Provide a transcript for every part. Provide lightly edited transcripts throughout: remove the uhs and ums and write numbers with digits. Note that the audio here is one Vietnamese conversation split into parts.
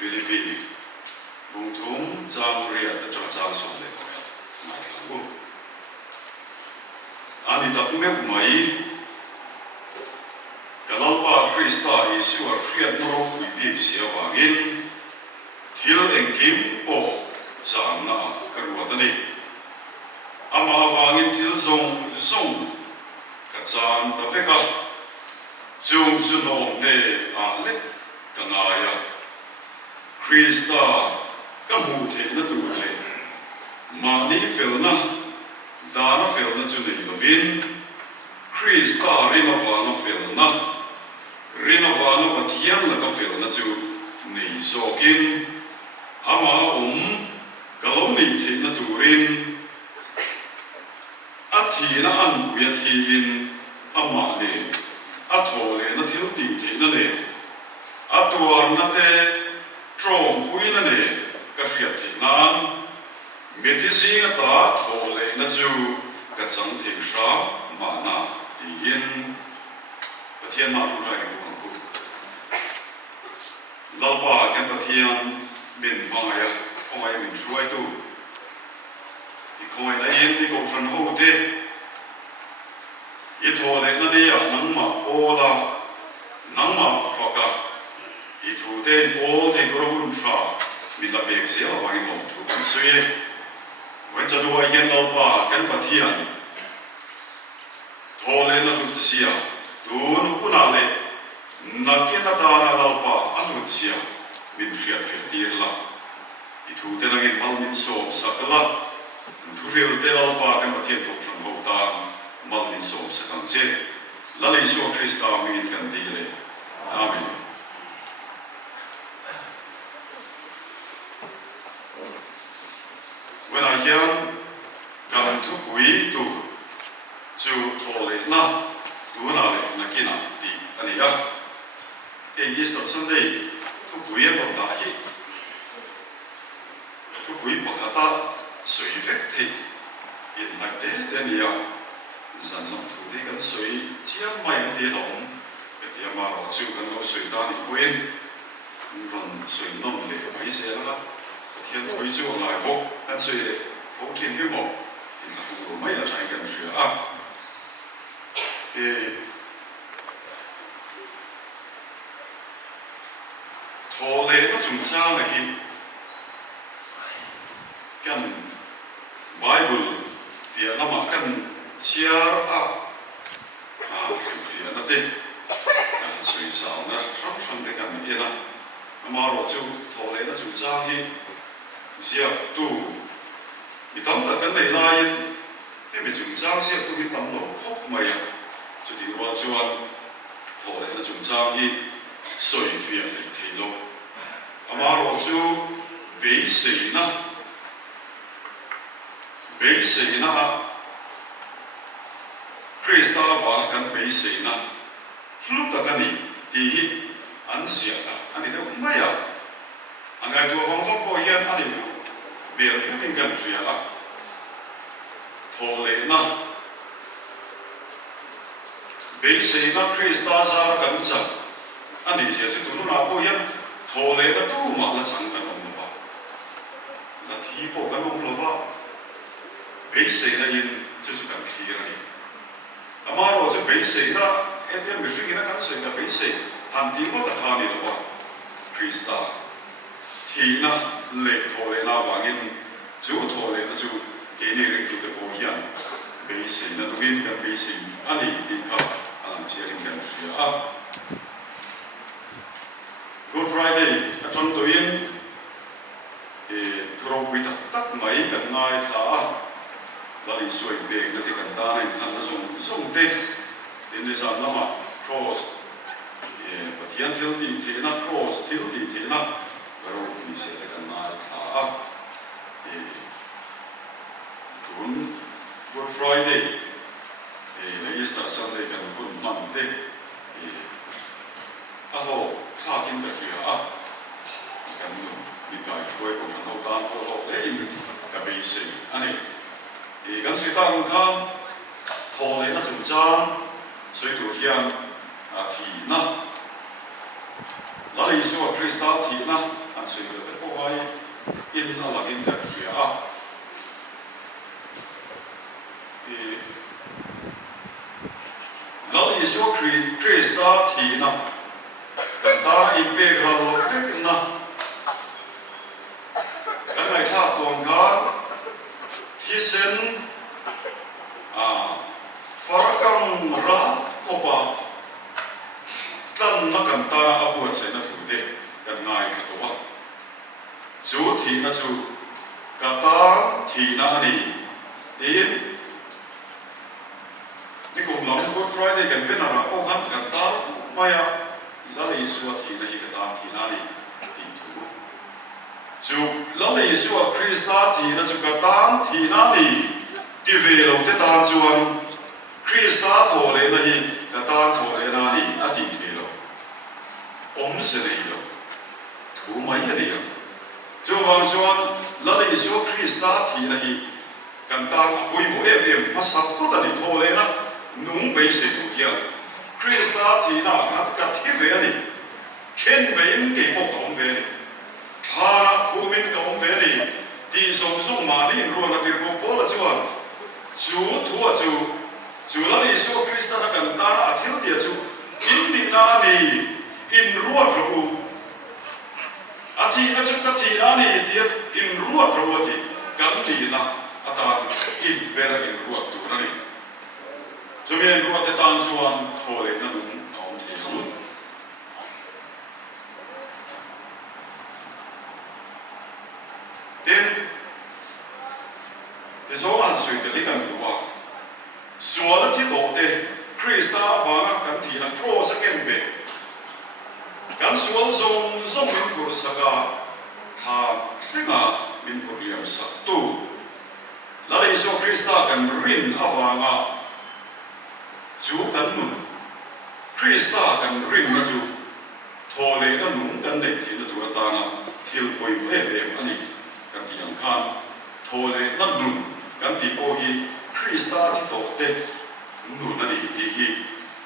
Philippines vùng thúng giang riết đã cho giang sông này có khát mai kháng u anh tập mép mấy cả lão bà Krista Yeshua Friat nó bị bị xia vàng in thiếu anh kim bộ giang na cái ruột này ama vàng in thiếu zong cả giang ta phải cả chung chung nó nè lết cả ngài à Krista cái mù thế nó tụ lại mà ní phèo na đa nó phèo na chung này là vin Krista renova nó phèo na renova nó Pathianni là cái phèo na chung này zokin ama cái lỗ này thế nó tụ rin thì nó ăn bùi thì in ama nè thổ này nó thiếu tị thế nó nè tuần nó tê trộm bùi nó nè cái việc thì nan biết thì gì ta thổ này nó dù cái chẳng thể sao mà na thì in Pathianni mà chủ trại của ông lão bà cái Pathianni mình mang ai không ai mình suy tu thì không ai đã in thì cũng sẵn hậu thế ít thổ này nó đi à nắng mà bố la nắng mà phật à ít thổ tên bố thì có hôn phà mình là việc gì là vài lòng thủ cần suy vậy cho tôi yên lão bà cái Pathianni thổ này nó hôn xia tôi nó hôn nào này nó kia nó ta nó lão bà ăn hôn xia mình phiền tiền là ít thổ tên là cái mal mình sống sắc là thu phiền tên lão bà cái Pathianni thuộc trong hậu ta mal mình sống sắc tăng chế là lấy số Krista mình cần đi lên Amen. When I hear gần thu quý tu chú thổ lệ na tu na lệ na kina đi anh ấy cái Easter Sunday thu quý em còn đại thu quý bậc ta suy vết thì in lại thế tên gì à dần lòng thủ đi gần suy chiếm mày một tí đồng cái tí mà họ chịu gần nó suy ta thì quên còn suy nông lệ mấy xe đó thiên thủy chú lại bộ gần suy lệ phố thiên hiếu mộ thì sao phụ mấy là trái gần suy à thổ lệ nó dùng ra này gần Bible phía nó mà cần chia phía nó đi cần suy sao nó sống sống thì cần gì nào mà rồi chú thổ lệ nó dùng ra thì diệp tu bị tấm là cái này lai thì bị dùng ra diệp tu bị tấm nổ khóc mày à chú thì qua chú ăn thổ lệ nó dùng ra thì suy phía thì lộ mà rồi chú bị sĩ na Krista và kan bị sĩ na lúc ta cái này thì anh xia ta anh ấy đâu mấy à anh ấy tua phong phong bồi hiền anh ấy về phía bên gần phía à thổ lệ na bị sĩ na Krista ra gần chẳng anh ấy xia chứ tụi nó nào bồi hiền thổ lệ na tu mà là chẳng cần ông nó vào là thi bộ cần ông nó vào bị sĩ na yên chứ cần thi ra đi mà rồi chứ bị sĩ na em bị phi na cắn sĩ na bị sĩ hành tiếng có thật là nó vào Krista thì na lệ thổ lệ na vàng in chú thổ lệ na chú cái này là kiểu cái bộ hiền bị sĩ na tụi mình cần bị sĩ anh ấy đi khắp anh chị em cần phía Good Friday trong tụi mình throw quỳ tắc mấy cần ngay thả là đi xuôi về nó thì cần ta này hắn nó dùng tên tên để làm nó mà cross Pathianni thiếu đi thế na cross thiếu đi thế na rồi mình sẽ cần ngay thả tuần Good Friday là Easter Sunday cần cũng nằm thế hồ khá kinh cái phía cần mình cài phơi cũng phần hậu tan của họ đấy cái bề sinh anh ấy thì cái sự tăng khang thổ này nó chúng ta suy tu hiền thì na là lý do Krista thì na anh suy được cái cô ấy in là in thật sự à vì lão Giêsu Christ thì na cái ta in bê ra lo phết na cái ngày thà tuần khá thì sen farakam ra kopa tan na kan ta apu se na thu de kan ngai ka to wa chu thi na chu ka ta thi na ni tin ni ko long Good Friday kan pe na ra ko kan ta fu maya la le su thi na hi ka ta thi na ni tin thu chu la le su Christa thi na chu ka ta thi na ni ti ve lo te ta chuan Christa thổ lệ này cả ta thổ lệ na ni a ti thế lo om se nei lo thu mai ya ni chu wang chuan la le su Christa thi này kan ta pui mo em ma sa ko ta ni thổ lệ na nung bei se tu kia Christa thi na ka thi ve ni ken bein ke po om ve ni tha na thu min ka om ve ni ti song song ma ni ro na ti ko po la chuan chu thu a chu la Giêsu Christ na kan ta na athil tia chu in ni na ni in ruat ro athi na chu ka thi na ni tia in ruat ro ti kan ni na atan in vera in ruat tu na ni chu men ruat te tan chuan khole na dum om thiam ten te zo an sui te li kan duwa suala ti do te Christa vanga kan thi na cross again be kan sual zong min kur saka tha thenga min kur liam sak tu la Giêsu Christa kan rin avanga chu kan nun Christa kan rin na chu thole na nung kan nei thi na tur ta na thil poi em ani kan ti ang khan thole na nun kan ti ko hi Christa ti to te nu na ni ti hi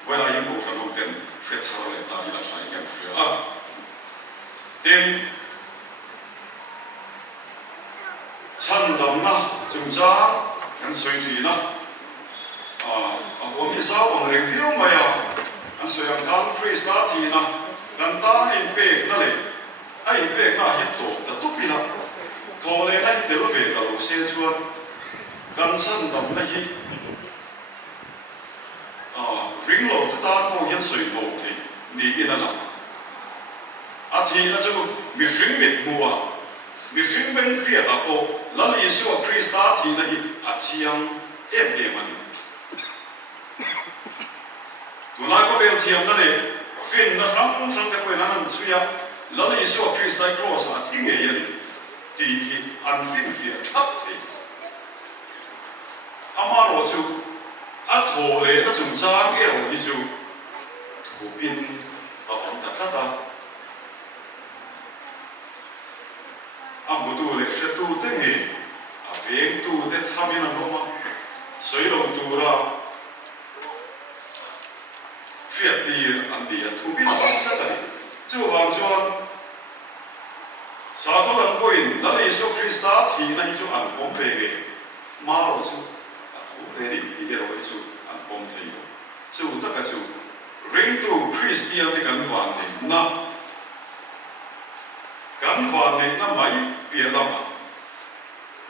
wa la yin ko fa lo ten fe thar le ta ila chai kan fe a ten chan dam na chung cha kan soi ti na a ho mi sa wang reng fiu ma ya an soi ang kan Christa ti na kan ta in pe na le ai pe na hi to ta tu pi na to le na te lo ve ta lo se chuan kan san dam na hi ring lo ta ta po hian soi lo the ni ina na a thi na chu mi ring mit mua mi ring ben fia ta po la Giêsu Christa thi na hi a chiang em ani tu na ko bel thiam na le fin na frang te ko na nan suya la Giêsu Christa cross a thi nge yani ti hi an fin fia thap the amaro chu a thole na chung chang e ro hi chu thu pin a om ta ta a mu tu le she tu te nge a veng tu te thamin a no ma soi lo tu ra fiat ti an ni a thu pin a ta ta chu wang chuan sa ko tan poin la Giêsu Christa thi na hi chu an pom ve ge ma ro chu le ni ti ro chu an pom thei ro chu ta ka chu ring tu Christian ti kan van ni na mai pia lama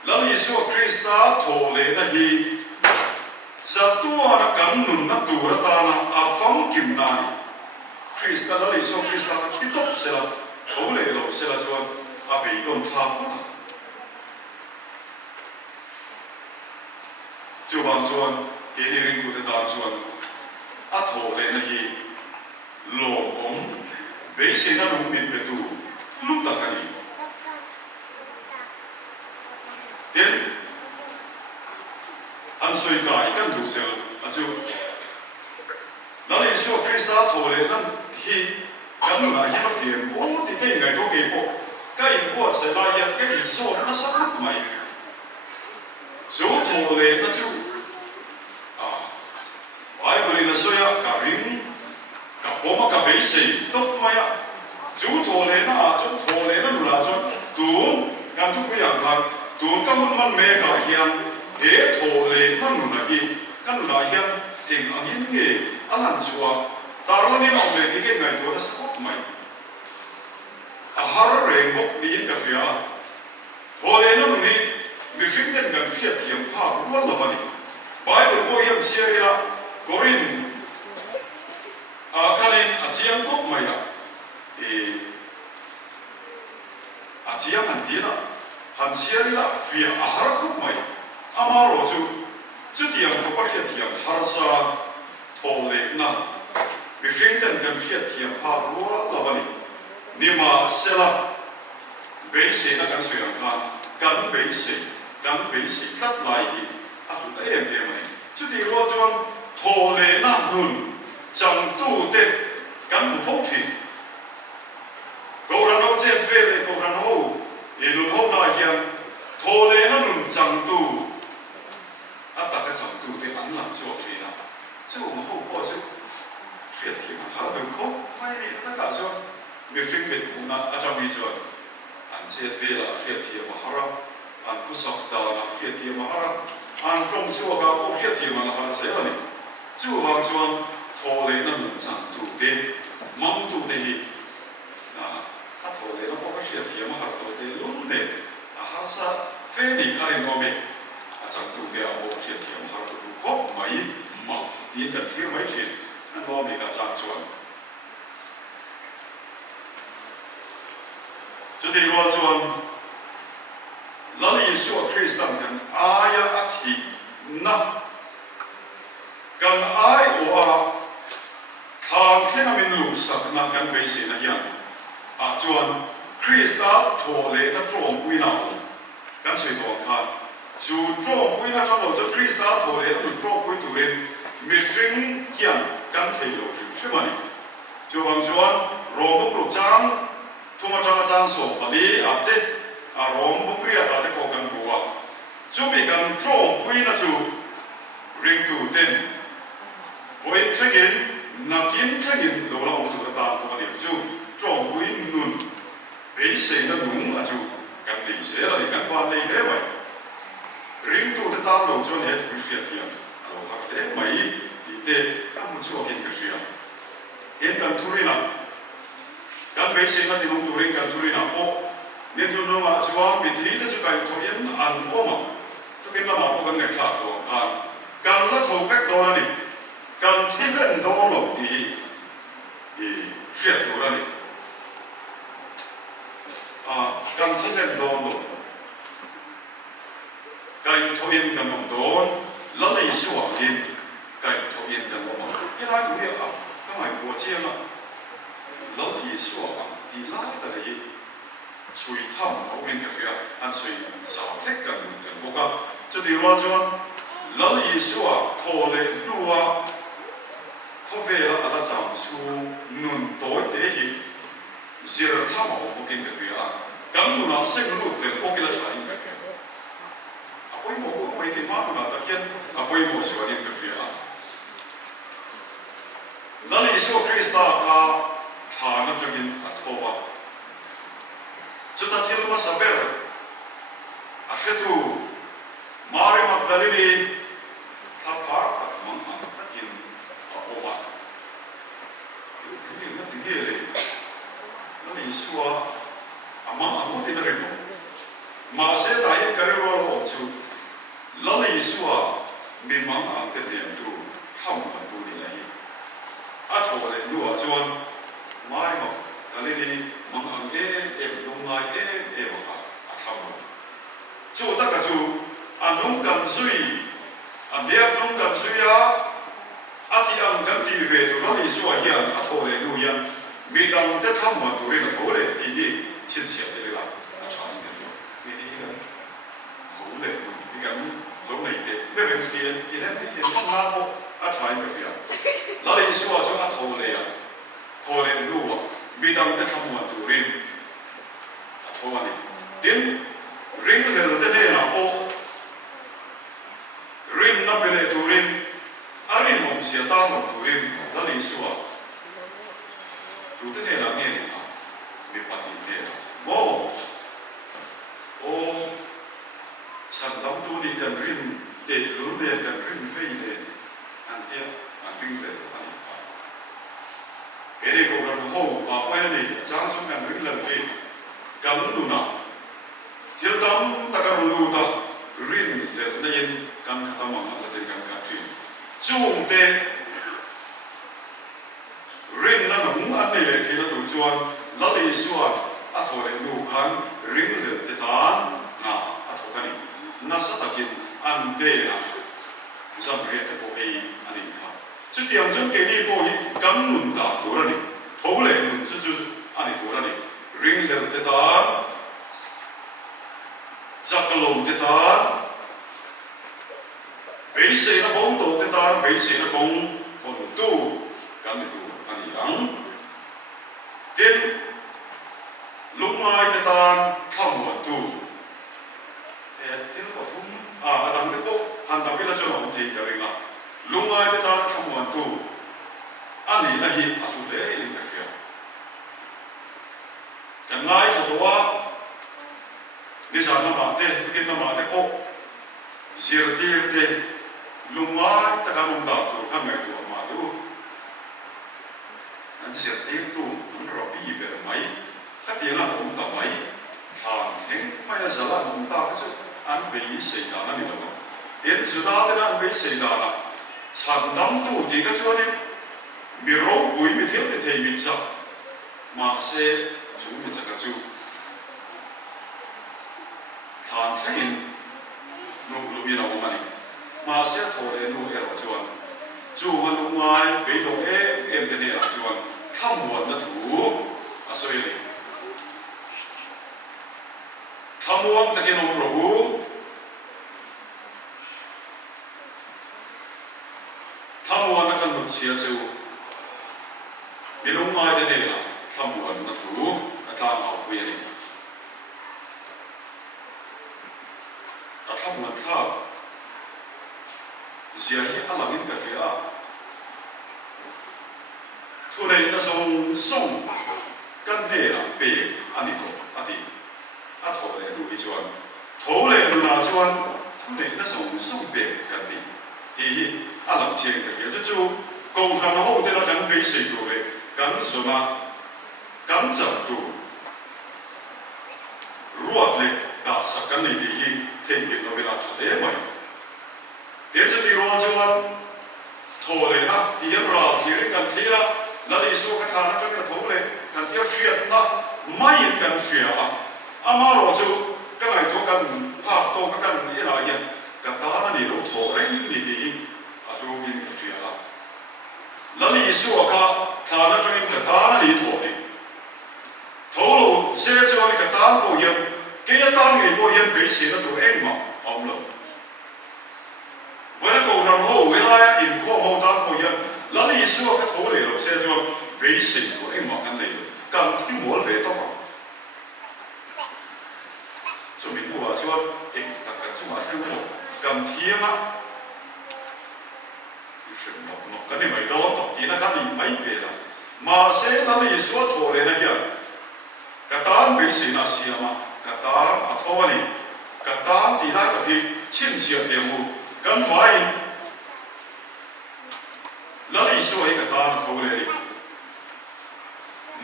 la Giêsu Christa tho le na hi za tu na kan nun na tu ra ta na a fam kim na ni Christa la Giêsu Christa ka ki top se la tho le lo se la chuan a be don tha ko ta chu wang chuan ke ni ring ku te ta chuan a tho le na hi lo om be se na lu min pe tu lu ta ka ni ten an soi ka I kan du sel a chu la Giêsu Christa tho le na hi kan na hi ma fiem o ti te ngai to ke po ka I po se la ya ke I so na sa ku mai so tho le na chu Bible na soya ka ring ka poma ka be se to maya chu tho le na nu la chu man me ka hian he thole man nu na hi kan nu na hian eng angin nge alan chuwa tarlani ma me ki ke ngai to na sakop mai a har reng bok ni ka fia thole na nu ni mi fing den kan fia thiam pha rual lavani bible ko yam seria korin kalin achiang kop mai achiang han tina han seria fia a har kop mai amaro chu tiang ko par thiam har sa thole na mi fing den kan fia thiam pha rual lavani nima sela beise na kan suyang kan beise tat lai hi a hu la em mai chu ti ro chuan thole na nun chang tu te kan mu phong thi ko ran ho che ve le ko ran ho e nun ho na hian thole na nun chang tu a ta ka chang tu te an lam so thi na chu mo ho po chu fiat thi ma ha do ko mai ni ta ka so mi fing mit na a cha mi chuan an che ve la fiat thi ma hara an kusok da na fiat thi ma hara an trong chu ga ko fiat thi ma na ha se ani chu wang chuan thole na nun chang tu te mang tu te hi a thole na ko fiat thi ma har to te lun ne a ha sa fe ni ari no me a chang tu te a bo fiat thi ma har to ko mai ma ti ta thir mai thi an no me ka chang chuan chu ti ro chuan Lali Yeshua Kristan kan aya athi na kan ai oa thang thlenga min lu sak na kan beise na hian a chuan Krista thole na trom pui na kan sei to kha chu trom pui na trom chu Krista thole na trom pui tu ren mi fing hian kan thei lo chu chumani chu wang chuan ro buk lu chang thuma chang so pali ate a rom bukria ta te ko kan buwa chu bi kan trom pui na chu ring tu ten voi thegin na kim thegin lo la o tu ta ko ni chu trom pui nun be se na nung a chu kan ni se la ni kan fa nei le bai ring tu te ta lo chu ne tu fia fia lo ha le mai ti te kan mu chu kin ku fia en kan turina kan be se na ti nung tu ring kan turina po nên tôi nói là bị thí nó chỉ cần thôi yên ăn ôm mà tôi biết là bảo con người khác đồ than cần là thầu phép đồ này cần thiết lên đồ lộc thì phiền đồ này cần thiết lên đồ lộc cái thôi yên cần một đồ là lấy số tiền cái thôi yên cần một cái lái thôi yên cái này của chiêm à là lấy số thì lái tại đây chui thăm ở bên cái phía anh chui sao hết cần một cái cho đi qua cho lỡ ý số thô lệ lúa có vẻ là chẳng su nôn tối để hi giờ thăm ở bên cái phía cắm nụ nào sinh nụ tiền ok là trái cái phía à bây giờ có mấy cái pháp nào ta khiến à bây giờ số đi cái phía lỡ ý số Krista cả thà nó chokin thô vào Chúng ta thiên mà saber, afetu, Mary Magdalene, thapar tak mang takin oma. Tinggi le, nani Yeshua, amang aku tidak remo. Masa tahir kerja walau ocu, lalu Yeshua memang angkat dia tu, kamu bantu ni lagi. Atau boleh dua cuan, Mary Magdalene mang em nung ngai em ha a tham chu ta ka chu an nung kan sui an dia nung kan sui a ati ang kan ti ve tu la li su a hian a tho le nu yan mi dang te tham ma tu ri na tho le ti ni chin sia te la a cha ni ka ni ni ka tho le ni kan lo nei te me ve tien in ti en na mo a cha ni ka fia la li su a chu a tho le ya tho le nu wa mi dang te tham ma tu ri Tuhan tin ring hel te ne na o ring na pele turin arin mom sia ta mom turin la li suwa tu te ne na nge ni ha mi pa ni ne mo o chan นี่จ้างสำคัญเรื่องเรื่องที่กันดูนะเที่ยวตั้มตะการลูตารินเด็ดในกันขัดมังอะไรกันกันที่จูงเตรินนั่นหงอันนี้เลยที่เราถูกชวนละลิสวดอัฐเลยลูกขันรินเด็ดตานนะอัฐกันนี่นัสตะกินอันเดนะจำเรียนแต่พวกเองอันนี้ครับจุดที่ยังจำเกนี่พวกนี้กันนุ่นตาตัวนี้ทว่าเลยนุ่นจุดอันนี้ตัวนี้รินเด็ดตานจักรลงเตตาเบสเซนบงโตเตตาเบสเซนบงคนตู้กันนี่ตัวอันนี้ยังเด่นลุงไม้เตตาทำหัวตู้ที่เราทุ่มอาดัมเด็กก็หันตาพิลาชนของทีมกันเองอ่ะลุงไม้เตตาทำหัวตู้อันนี้นะฮิอาตุเล่อินเตอร์เฟียกันง่ายสุดว่านิสานน้ำมันเต้ทุกินน้ำมันเต้ก็เสียดีเต้ลุงว่าตะการมุมดาวตัวข้างในตัวมาดูนั่นเสียดีตัวมันรอพี่แบบไหมข้าเตียงมุมดาวไหมทางเช่นไม่จะสลับมุมดาวก็จะอันไปเสียดานั่นนี่แหละเดี๋ยวสุดท้ายที่นั่นไปเสียดาละฉันดำตัวที่ก็ชวนนี่มีรู้บุยมีเที่ยวที่เทมิจับมาเสียจูมิจักจูทางเช่นลูกยินเอามานี่มาเสียโทเรนูเอรจวนจูมันลุงไม้ไปตรงเป็นเนี่ยจวนข้ามวันมาถูอาศัยเลยข้ามวันตะเกียงนมรู้ข้ามวันนักการเมืองเสียจูมีลุงไม้เด็ดๆข้ามวันมาถูทางเอาไปนี่ถ้ามันถ้าเสียที่อะไรนี่ก็เสียทุเรศส่งกันเนี่ยเป็นอันนี้ตัวอันที่อัฐเลยดูที่ชวนทุเรศดูน่าชวนทุเรศส่งเป็นกันนี่ที่อะไรเชียงก็เสียจู่กองทัพเขาเดี๋ยวกันไปใส่ตัวเลยกันส่วนมากันจับตัวรวดเลยตาสักกันนี่ที่เที่ยงเราเวลาทะเลไหมเดี๋ยวจะที่รอจวนโทเลยนะที่ยังรอที่เรื่องกันที่ละแล้วที่สู้กันทางนั้นจะกันโทเลยกันที่เฟียดนะไม่กันเฟียอ่ะมารอจูก็ไงตัวกันภาพตัวกันยี่อะไรยังกันตาหนี่เราโทเร่งนี่ที่รู้ยินกันเฟียแล้วที่สู้กันทางนั้นจะกันตาหนี่โทนี่โทเราเสียจวนกันตาโบยังแกจะตั้งไอ้พวกยันไปเสียตัวเองมาเอาเลยวันนั้นกูทำหัวเวลาอินข้อมูลตั้งพวกยันแล้วนี่สู้กับตัวเลยเราเสียจวนไปเสียตัวเองมากันเลยกันที่มัวเวทต้องมาส่วนมีผู้ว่าชวนเองตักกันสู้มาเที่ยวกันเที่ยงอ่ะกันนี่ไม่โดนตบตีนะครับนี่ไม่เป็นละมาเสียแล้วนี่สู้ตัวเลยนะยันกันตั้งไปเสียนาเสียมากัตตาอัฐวันนี้กัตตาที่ได้กับที่ชินเสียเดียวกันไฟแล้วอีส่วนกัตตาอัฐวันนี้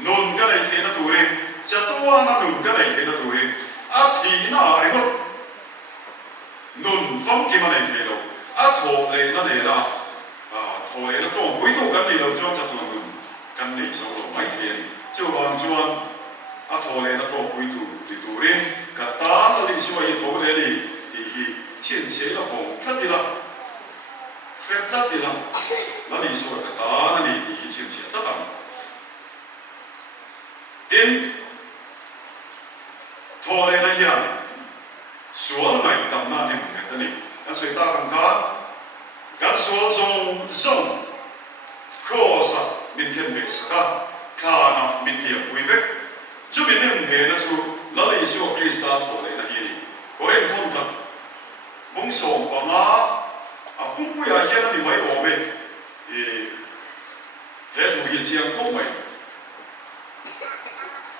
นุ่นกันไอเทนตัวเองจะตัวนั้นนุ่นกันไอเทนตัวเองอาทีน่าอะไรก็นุ่นฟังกี่มันไอเทนเราอาโถเลยนั่นเองนะโถเลยนะจงไปตัวกันนี่เราจงจะตัวนุ่นกันนี่สองเราไม่เทียนจู่บางชวนอาโถเลยนะจงไปตัวตัวเรื่องกัตตาเราดิช่วยโทรเลยดิที่เช่นเสียละฟงทัดดีละเฟรทัดดีละเราดิช่วยกัตตาเราดิที่เช่นเสียทัดตั้งเต็มโทรเลยนะยังส่วนไหนตำนานที่มึงเห็นนี่กันสวยตากันกันส่วนส่งครอสมินเข้มเบสก้าข้านับมินเดียบุยเวกจู่มินเนี่ยมึงเห็นนะจู่แล้วเลยสู้คริสต์มาสโทเลยนะฮีก็เรื่องทุ่มทันมุ่งส่งปะมาพุ่งปุยอาเฮียนั่นนี่ไม่ออกไหมเหตุยินเสียงพุ่งไหม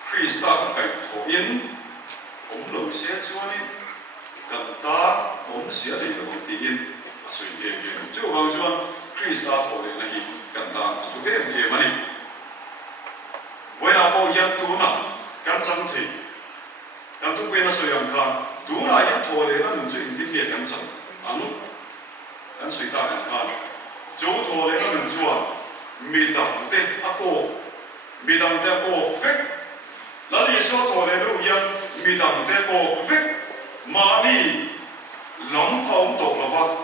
คริสต์มาสก็โทยินผมหลงเสียจวนนี่กันตาผมเสียเลยผมตียินส่วนเกี่ยวจู่บางจวนคริสต์มาสโทเลยนะฮีกันตาทุกเรื่องมันนี่เวลาพอเฮีย quên nó soi ăn khan đủ là hiện thổ lên nó mình chuyện tin điện cắn chẳng ăn suy ta ăn khan chỗ thổ lên nó mình chua mì đằng tê mì đằng tê cô phết là lý do thổ lên nó hiện mì đằng tê cô phết mà đi lắm ông tổ là vậy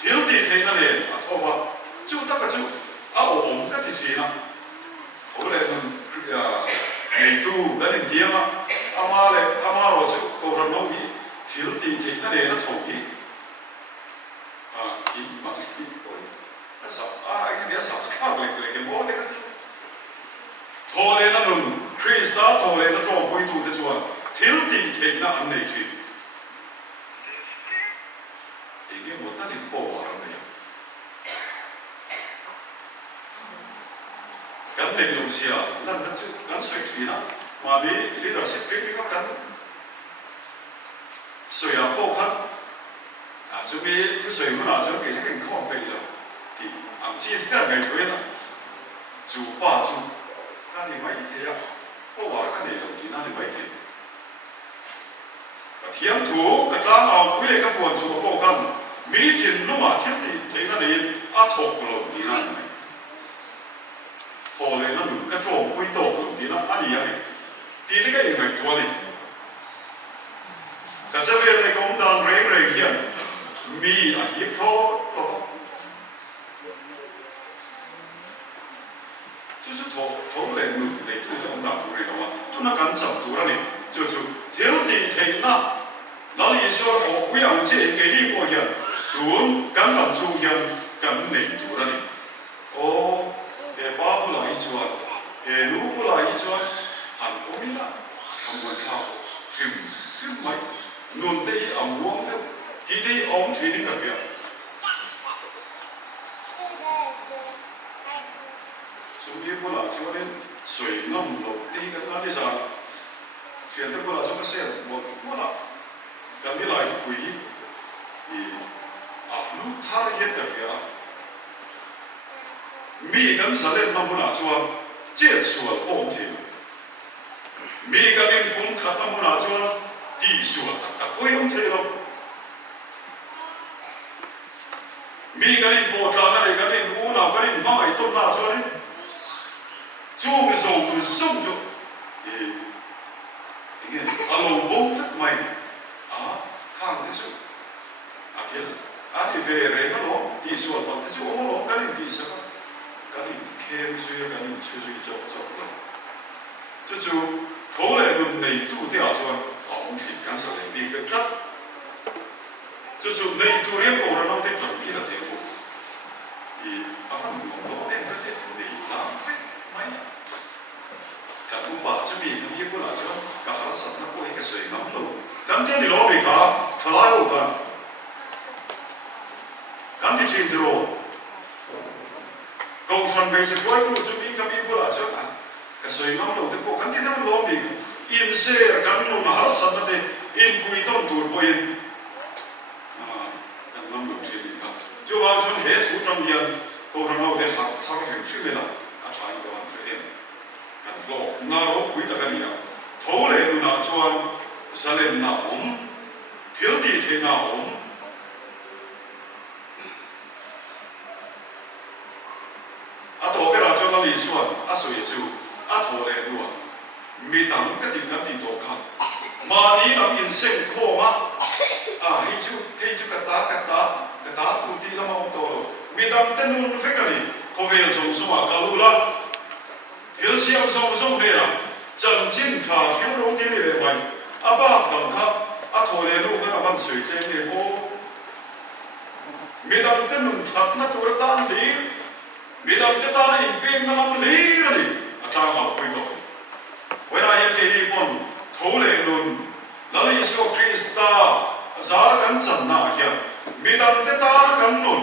thiếu đi thế này à thôi vậy chú tất cả chú ông cái gì gì nào thổ lên ngày tu cái niềm tiếng á ama rồi chú cầu rằng nó gì thiếu đi thế này nó thổ gì gì mà nó sao cái này sao khác lại cái món đấy cái thổ lên nó nung Christa thổ lên nó cho quay tu để cho thiếu đi thế nó ăn này chuyện 이게 못하니 뽑아라네요. 간 내용시야. 난 수익이나 마비 리더십 트레이닝가 간 소야 뽑한 아주미 투소이군 아주 계속 큰 배이다. 디 암시가 내고에다 주빠주 간이 많이 돼야 뽑아 간이 여기나니 많이 돼. Khiangte cái làm ao quê các buồn số bộ căn mỹ thiền lúc mà thiết thì thấy nó đến thuộc rồi thì nó này thổ lên nó đủ cái chỗ quê tổ rồi thì nó ăn gì này thì cái gì này thua này cái chế về này cũng đang rèn hiện mỹ là hiệp thô đó chứ thổ lên đủ để tôi cũng đang thua rồi mà tôi nó cắn chặt thua này就thiếu tiền thì nó lý do của quý ông chị cái đi bộ hiện đúng cảm tâm chú hiện cảm nền thủ ra này ô hệ ba bữa lại cho hệ lũ bữa lại cho hẳn ôm đi là xong rồi thao phim mấy luôn đây ông uống đâu thì đây ông chuyện đi cả việc xuống đi bữa lại cho nên水ngâm lột đi cái nó đi ra chuyện đó là chúng ta sẽ một là cái này lại quý thì lúc thar hiện cái việc mi cái sản lên năm mươi cho chết số ổn định mi cái này cũng khát năm mươi cho tỷ số tất quay ổn định rồi mi cái này bộ trà này cái này u nào cái này mai tốt nào cho đấy chung dùng xong rồi alo bố phết mày Khiangte chú thì về rồi nó đi xuống bằng cái chú nó cái gì đi sao cái gì khem suy cái gì suy chọc rồi chú thấu lại luôn này tu theo cho ông chỉ cần sao để bị cái cắt chú này tu riêng cổ nó để chuẩn bị là thế bộ thì phần của nó đem tới để làm phết mày cả bố bà chú mình không biết có là sao cả là sắp nó có cái水ngắm đâu cảm thấy nó bị cả thay đổi cả cảm thấy chuyện rồi cầu sản bây giờ quay tu chú mình không biết có là sao cái水ngắm đâu thì có cảm thấy nó bị in xe cảm nó mà sắp nó thì in quy tông tuổi bồi cái ngắm đâu chuyện gì cả chú vào trong hệ thủ trong hiện cầu sản đâu để học thao hình suy về là thay cái hoàn phải em lo nào quý ta cái gì à thấu lệ luôn nào cho gia đình nào thiếu đi thế nào tổ cái nào cho nó lý xuân soi chú thấu lệ luôn mi đằng cái gì tổ khác mà đi làm nhân sinh khổ mà hay chú cái ta tu ti làm ông tổ mi đằng tên luôn phải cái gì có về dùng số mà cả luôn thiếu siêu song này là chân chính trả phiếu đầu tiên này vậy ba đồng khác thổi lên luôn cái là văn水这里不每当这种场那都是当地每当这当地变那么离了的张好回头为了要给日本头来论那里说 Krista 咋敢整那些每当这当敢论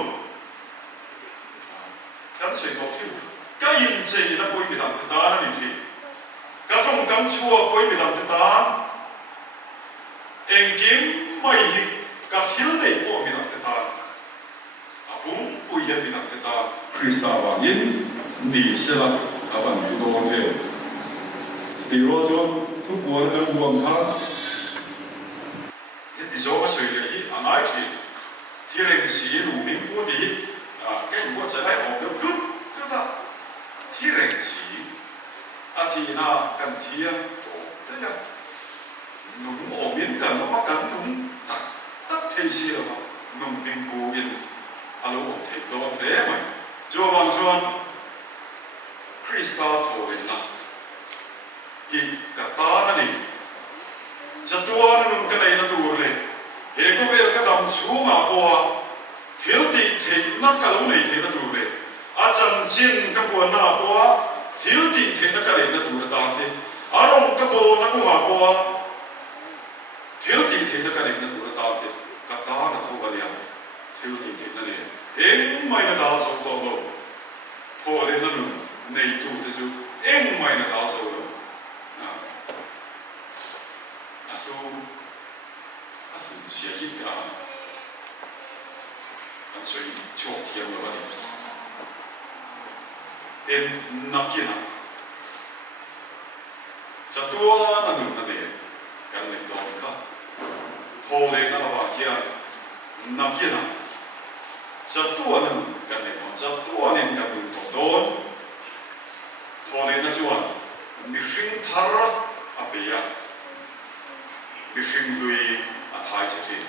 跟谁都去cái in gì nó bôi bị làm thế ta là gì cái trong cắm chua bôi bị làm thế ta em kiếm mày cái thiếu này bôi bị làm thế ta cũng bôi hiện bị làm thế ta Krista và in nỉ sẽ là các bạn hiểu đồ thế thì rồi cho thuốc buồn cái buồn khác thì gió có sưởi lại hi anh ai thì rèn xí nụ nín bố đi cái bố sẽ lại ổn được cứ ta thì rèn xí thì na cần thiêng tổ thế à nung ổn biến cần nó mắc cần nung tắt thế xí rồi nung nín bố yên alo ổn thế đó thế mà cho bằng chuan Krista thổ lên na hi cả ta nàyจะตัวนั้นกันเลยนะตัวเลยเอกเวลก็ดำชูมาปัวเที่ยวตีเที่ยนักกันลงเลยเที่ยนะตัวเลยอาจารย์จินกับปัวหน้าปัวเที่ยวตีเที่ยนักกันเลยนะตัวตามเองอารมณ์กับปัวนักมาปัวเที่ยวตีเที่ยนักกันเลยนะตัวตามเองกับตานะตัวกันเลยเที่ยวตีเที่ยนั่นเองเอ็งไม่นะดาวสองตัวเราโทรเลยนั่นในตัวที่จูเอ็งไม่นะดาวสองเราเสียคิดกันสวยโชคเทียมเลยวันนี้เอ็นนักกินจะตัวนั่นนั่นเองกันในตอนข้าโทรเลยนั่นว่าเฮียนักกินจะตัวนั่นกันในตอนจะตัวนี่กันในตอนโดนโทรเลยนั่นชวนมิชิงทาร์อเปียมิชิงลุยท้ายจะทิ้ง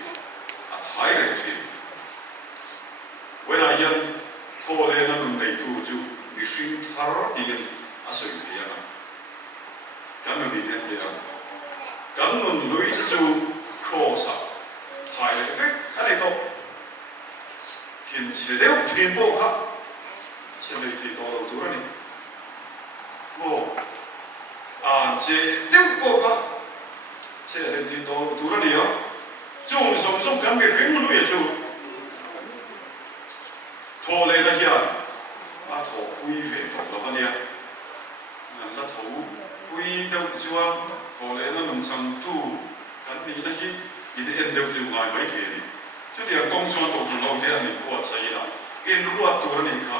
ท้ายเลยทิ้งเวลายังโทรเลยนั่นในตู้จูมิชิงทาร์ดีกันอาศัยเทียนกันมันมีเงินเดียวกันมันลุยจูโครสับท้ายเลยเฟกกันในโต๊ะทิ้งเฉลียวทิ้งโบค่ะเฉลียวทิ้งโต๊ะตัวนี้โบเฉลียวโบค่ะเฉลียวทิ้งโต๊ะตัวนี้เหรอ中送咁嘅領路嘢做，拖你啦呀，拖杯肥拖落翻啲拖杯都做拖你啦農生都，咁你那些你啲人都做捱米嘅你，即係工廠做從老啲人過世啦，見路啊多你卡，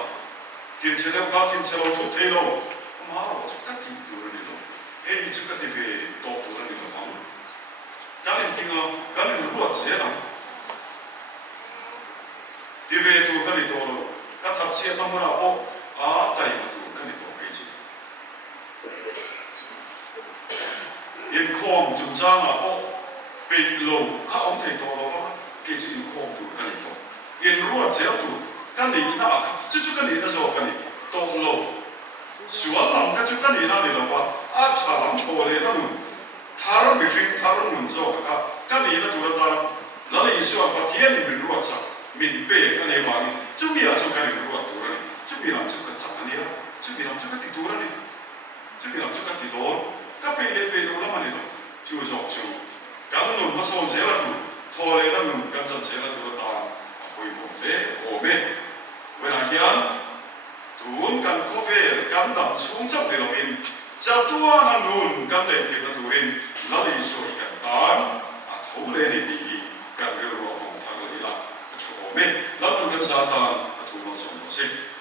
天車了卡天車路做鐵路，馬路就吉啲多你咯，就吉啲肥多你咯方。咁你聽咯，咁你如果這樣，啲嘢都咁你多咯，咁頭先乜乜啦波，第二個都咁你多幾錢？人礦仲爭啊波，被路佢往提多咯，幾錢人礦都咁你多，人如果這樣都咁你那即係咁你那做咁你多路，小林咁就咁你那你咯話，茶林拖你那種。타른 미팅 타른 문서 까니 나 돌아다 나는 이수와 파티안니 민루아차 민배 까니 와기 준비야 좀 까니 루아 돌아니 준비랑 좀 같지 아니야 준비랑 좀 같이 돌아니 준비랑 좀 같이 돌 카페에 배로 올라만이도 주석주 까는 무서운 제라도 토레는 간전 제라도 다 보이 못해 오메 왜냐면 돈간 커피 간담 총점 내려빈 자두아나 눈 간대 대가 도린 나리 소리 간단 토레니 간그로 봉타를 이라 처음에 나는 간사단 도마 송식